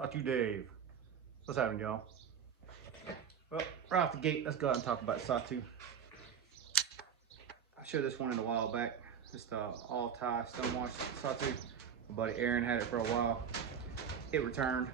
Sawtooth Dave. What's happening, y'all? Well, right off the gate, let's go ahead and talk about Sawtooth. I showed this one in a while back. Just all tie stonewash Sawtooth. My buddy Aaron had it for a while. It returned.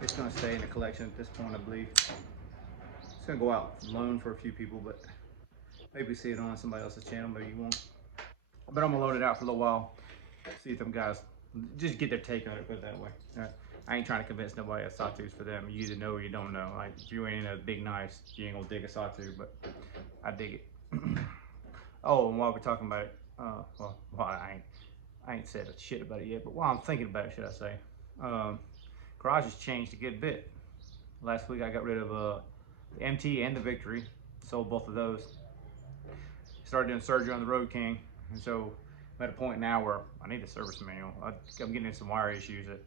It's gonna stay in the collection at this point, I believe. It's gonna go out loan for a few people, but maybe see it on somebody else's channel, maybe you won't. But I'm gonna load it out for a little while. See if them guys just get their take on it, put it that way. I ain't trying to convince nobody that Sawtooth's for them. You either know or you don't know. Like, if you ain't into big knives, you ain't gonna dig a Sawtooth, but I dig it. Oh, and while we're talking about it, well, I ain't said a shit about it yet, but while I'm thinking about it, should I say, garage has changed a good bit. Last week I got rid of the MT and the Victory, sold both of those. Started doing surgery on the Road King, and so I'm at a point now where I need a service manual. I'm getting into some wire issues that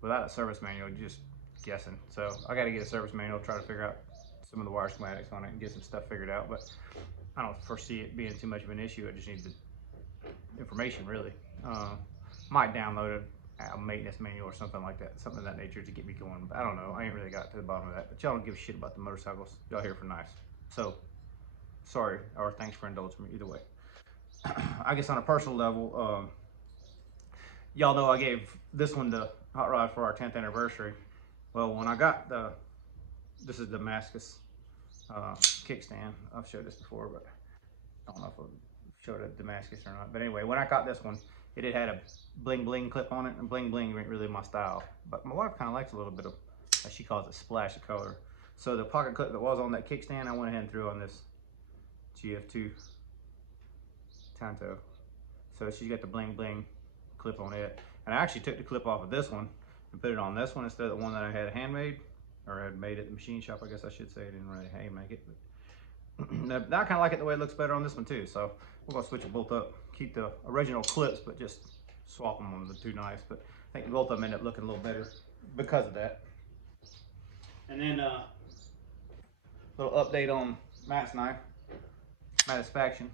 without a service manual, you're just guessing. So I got to get a service manual, try to figure out some of the wire schematics on it and get some stuff figured out. But I don't foresee it being too much of an issue. I just need the information, really. Might download a maintenance manual or something like that, something of that nature to get me going. But I don't know. I ain't really got to the bottom of that. But y'all don't give a shit about the motorcycles. Y'all here for nice. So sorry, or thanks for indulging me either way. I guess on a personal level, y'all know I gave this one the hot rod for our 10th anniversary. Well, when I got this is Damascus kickstand. I've showed this before, but I don't know if I showed it Damascus or not. But anyway, when I got this one, it had a bling bling clip on it, and bling bling ain't really my style. But my wife kind of likes a little bit of, as she calls it, splash of color. So the pocket clip that was on that kickstand, I went ahead and threw on this GF2 Tanto. So she's got the bling bling clip on it. And I actually took the clip off of this one and put it on this one instead of the one that I had handmade, or had made at the machine shop, I guess I should say. I didn't really hand make it, but now I kind of like it the way it looks better on this one too. So we're gonna switch them both up, keep the original clips, but just swap them on the two knives. But I think both of them end up looking a little better because of that. And then a little update on Matt's knife, Satisfaction,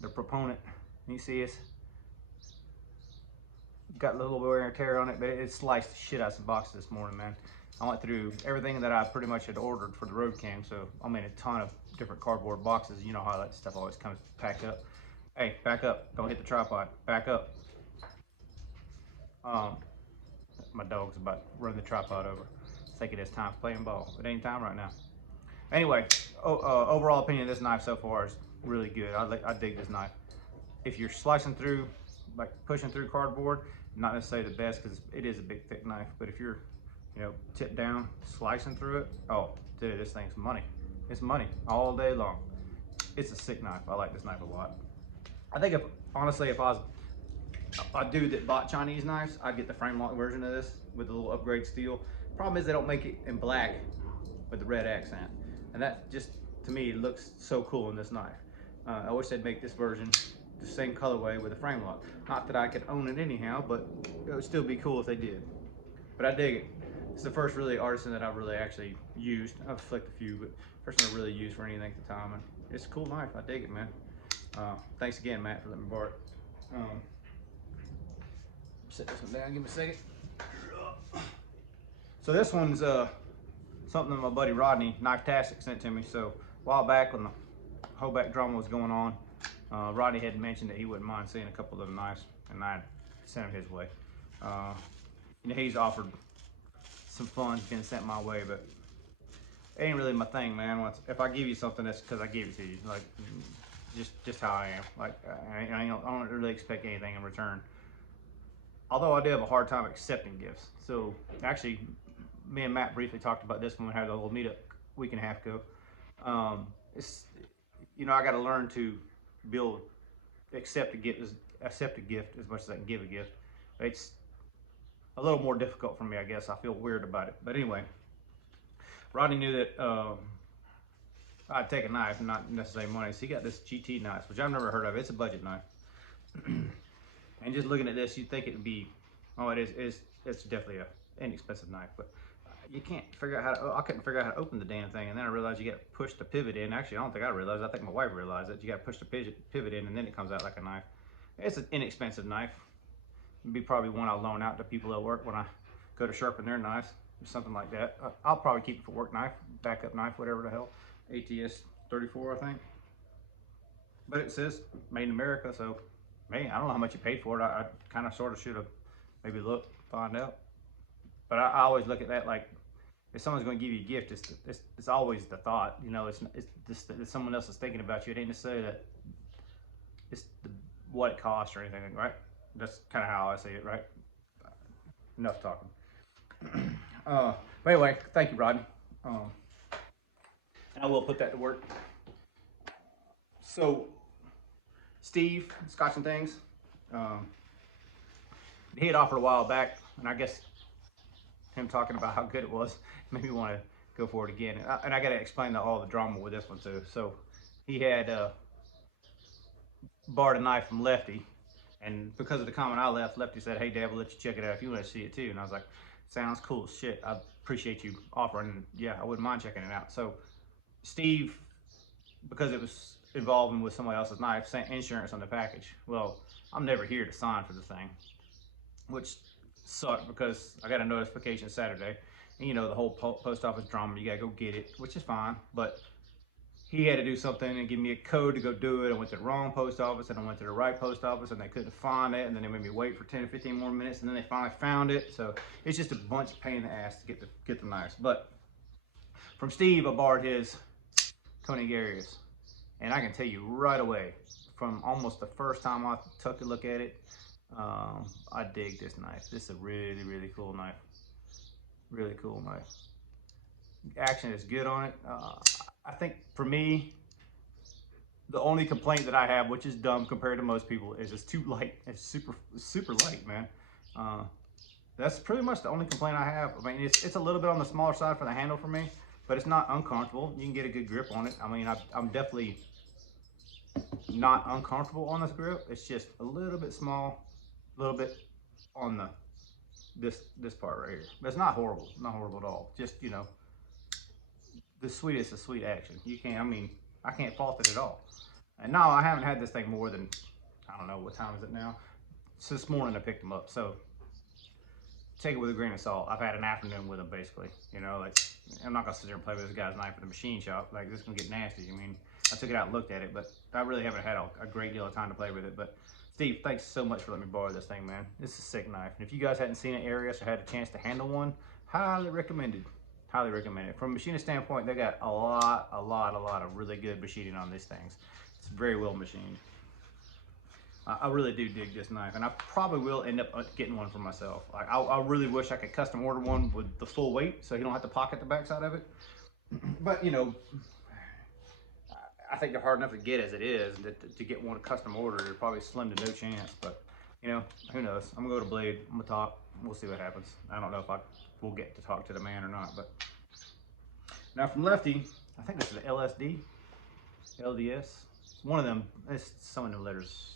the proponent. You see it's got a little wear and tear on it, but it sliced the shit out of some boxes this morning, man. I went through everything that I pretty much had ordered for the Road King, so I made a ton of different cardboard boxes. You know how that stuff always comes packed up. Hey, back up, don't hit the tripod, back up. My dog's about to run the tripod over. I think it is time for playing ball. It ain't time right now. Anyway, overall opinion of this knife so far is really good. I dig this knife. If you're slicing through, like pushing through cardboard, not necessarily the best because it is a big thick knife, but if you're, you know, tipped down, slicing through it, oh dude, this thing's money. It's money all day long. It's a sick knife. I like this knife a lot. I think honestly, if I was a dude that bought Chinese knives, I'd get the frame lock version of this with the little upgrade steel. Problem is they don't make it in black with the red accent. And that just, to me, looks so cool in this knife. I wish they'd make this version the same colorway with a frame lock. Not that I could own it anyhow, but it would still be cool if they did. But I dig it. It's the first really artisan that I've really actually used. I've flicked a few, but first one I really used for anything at the time. And it's a cool knife. I dig it, man. Thanks again, Matt, for letting me borrow it. Set this one down. Give me a second. So this one's something that my buddy Rodney, Knife-tastic, sent to me. So a while back when the Hoback drama was going on, Rodney had mentioned that he wouldn't mind seeing a couple of the knives, and I sent him his way. You know, he's offered some funds being sent my way, but it ain't really my thing, man. If I give you something, that's because I gave it to you. Like, just how I am. Like, I don't really expect anything in return. Although I do have a hard time accepting gifts. So actually, me and Matt briefly talked about this when we had a little meetup a week and a half ago. It's, you know, I got to learn to be able to accept a gift as much as I can give a gift. It's a little more difficult for me, I guess. I feel weird about it. But anyway, Rodney knew that I'd take a knife and not necessarily money. So he got this GT knife, which I've never heard of. It's a budget knife. And just looking at this, you'd think it would be, oh, it's definitely an inexpensive knife, but you can't figure out I couldn't figure out how to open the damn thing. And then I realized you got to push the pivot in. Actually, I don't think I realized, I think my wife realized that you got to push the pivot in and then it comes out like a knife. It's an inexpensive knife. It'd be probably one I'll loan out to people at work when I go to sharpen their knives or something like that. I'll probably keep it for work knife, backup knife, whatever the hell. ATS 34, I think. But it says made in America, so man, I don't know how much you paid for it. I kind of sort of should have maybe looked, find out. But I always look at that like if someone's going to give you a gift, it's always the thought, you know, it's just that someone else is thinking about you. It ain't necessarily that it's what it costs or anything, right? That's kind of how I see it, right? Enough talking. But anyway, thank you, Rodney. And I will put that to work. So, Steve, Scotch and Things, um, he had offered a while back, and I guess him talking about how good it was made me want to go for it again. And I got to explain all the drama with this one too. So, he had borrowed a knife from Lefty, and because of the comment I left, Lefty said, "Hey, Dad, we'll let you check it out if you want to see it too." And I was like, "Sounds cool as shit. I appreciate you offering. Yeah, I wouldn't mind checking it out." So, Steve, because it was involving with somebody else's knife, sent insurance on the package. Well, I'm never here to sign for the thing, which sucked because I got a notification Saturday. And you know, the whole post office drama, you gotta go get it, which is fine. But he had to do something and give me a code to go do it. I went to the wrong post office and I went to the right post office and they couldn't find it. And then they made me wait for 10 or 15 more minutes and then they finally found it. So it's just a bunch of pain in the ass to get the knives. But from Steve, I borrowed his Tony Garius. And I can tell you right away, from almost the first time I took a look at it, I dig this knife. This is a really, really cool knife. Really cool knife. Action is good on it. I think for me, the only complaint that I have, which is dumb compared to most people, is it's too light. It's super light, man. That's pretty much the only complaint I have. I mean, it's a little bit on the smaller side for the handle for me, but it's not uncomfortable. You can get a good grip on it. I mean, I'm definitely not uncomfortable on this grip. It's just a little bit small, a little bit on this part right here. But it's not horrible, not horrible at all. Just, you know, the sweetest of sweet action. You can't, I mean, I can't fault it at all. And no, I haven't had this thing more than, I don't know, what time is it now? It's this morning I picked them up. So take it with a grain of salt. I've had an afternoon with them basically. You know, like I'm not gonna sit there and play with this guy's knife at the machine shop. Like this is gonna get nasty. I mean, I took it out and looked at it, but I really haven't had a great deal of time to play with it. But Steve, thanks so much for letting me borrow this thing, man. This is a sick knife. And if you guys hadn't seen it, Arius, or had a chance to handle one, highly recommended. Highly recommend it. From a machinist standpoint, they got a lot of really good machining on these things. It's very well machined. I really do dig this knife, and I probably will end up getting one for myself. Like, I really wish I could custom order one with the full weight, so you don't have to pocket the backside of it. But you know, I think they're hard enough to get as it is. To get one custom ordered, it's probably slim to no chance. But you know, who knows? I'm gonna go to Blade. I'm gonna talk. We'll see what happens. I don't know if I will get to talk to the man or not. But now from Lefty, I think this is the LSD, LDS. It's one of them. It's some of them letters.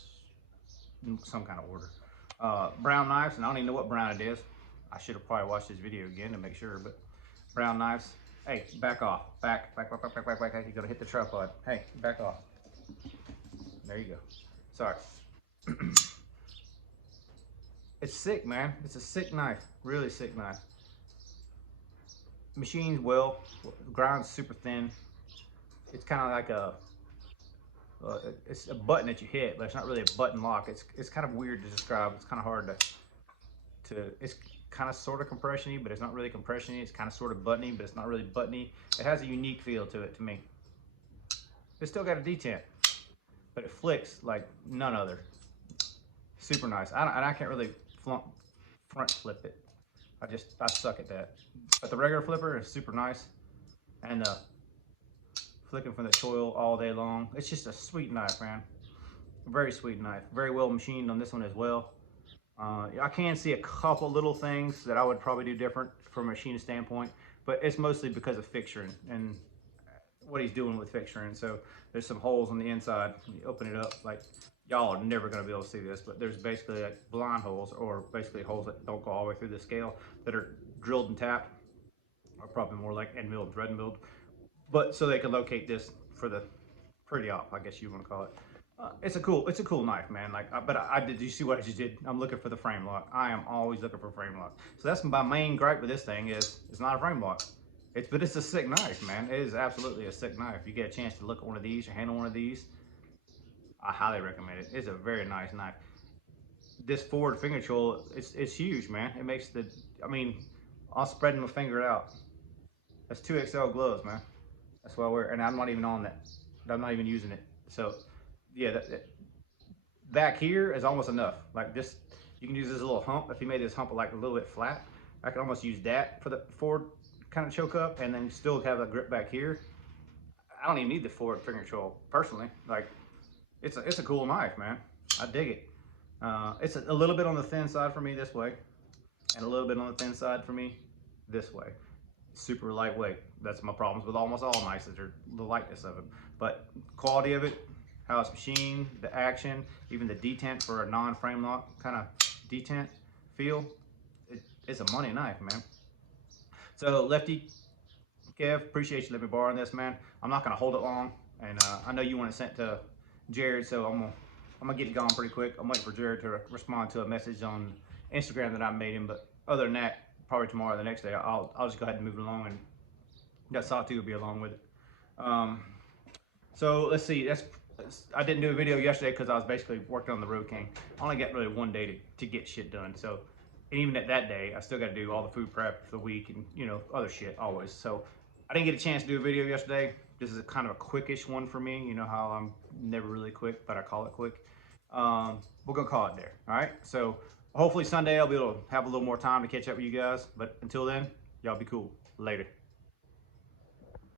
Some kind of order. Brown knives, and I don't even know what brown it is. I should have probably watched this video again to make sure, but brown knives. Hey, back off. Back. You're gonna hit the tripod. Hey, back off. There you go. Sorry. It's sick, man. It's a sick knife. Really sick knife. Machines well. Grind's super thin. It's kind of like it's a button that you hit, but it's not really a button lock. It's kind of weird to describe. It's kind of hard to it's kind of sort of compression-y, but it's not really compression-y. It's kind of sort of button-y, but it's not really button-y. It has a unique feel to it to me. It's still got a detent, but it flicks like none other. Super nice. And I can't really front flip it. I suck at that. But the regular flipper is super nice, and flicking from the choil all day long. It's just a sweet knife, man. Very sweet knife. Very well machined on this one as well. I can see a couple little things that I would probably do different from a machinist standpoint, but it's mostly because of fixturing and what he's doing with fixturing. So there's some holes on the inside. When you open it up, like y'all are never going to be able to see this, but there's basically like blind holes, or basically holes that don't go all the way through the scale, that are drilled and tapped, or probably more like end milled, thread milled. But so they can locate this for the pretty op, I guess you want to call it. It's a cool knife, man. Like, but did you see what I just did? I'm looking for the frame lock. I am always looking for frame lock. So that's my main gripe with this thing is it's not a frame lock. But it's a sick knife, man. It is absolutely a sick knife. If you get a chance to look at one of these or handle one of these, I highly recommend it. It's a very nice knife. This forward finger control, it's huge, man. It makes the, I mean, I'm spreading my finger out. That's 2XL gloves, man. That's what I wear, and I'm not even on that. I'm not even using it. So, yeah, back here is almost enough. Like this, you can use this little hump. If you made this hump like a little bit flat, I can almost use that for the forward kind of choke up, and then still have a grip back here. I don't even need the forward finger control personally. Like, it's a cool knife, man. I dig it. It's a little bit on the thin side for me this way, and a little bit on the thin side for me this way. Super lightweight. That's my problems with almost all knives, are the lightness of it. But quality of it, how it's machined, the action, even the detent for a non-frame lock kind of detent feel, it's a money knife, man. So Lefty, Kev, appreciate you letting me borrow this, man. I'm not gonna hold it long, and I know you want it sent to Jared, so I'm gonna get it gone pretty quick. I'm waiting for Jared to respond to a message on Instagram that I made him, but other than that, probably tomorrow or the next day, I'll just go ahead and move it along, and that sawtooth will be along with it. So let's see. I didn't do a video yesterday because I was basically working on the Road King. I only got really one day to get shit done. So even at that day, I still got to do all the food prep for the week and other shit always. So I didn't get a chance to do a video yesterday. This is kind of a quickish one for me. You know how I'm never really quick, but I call it quick. We're gonna call it there. All right. So hopefully Sunday I'll be able to have a little more time to catch up with you guys. But until then, y'all be cool. Later.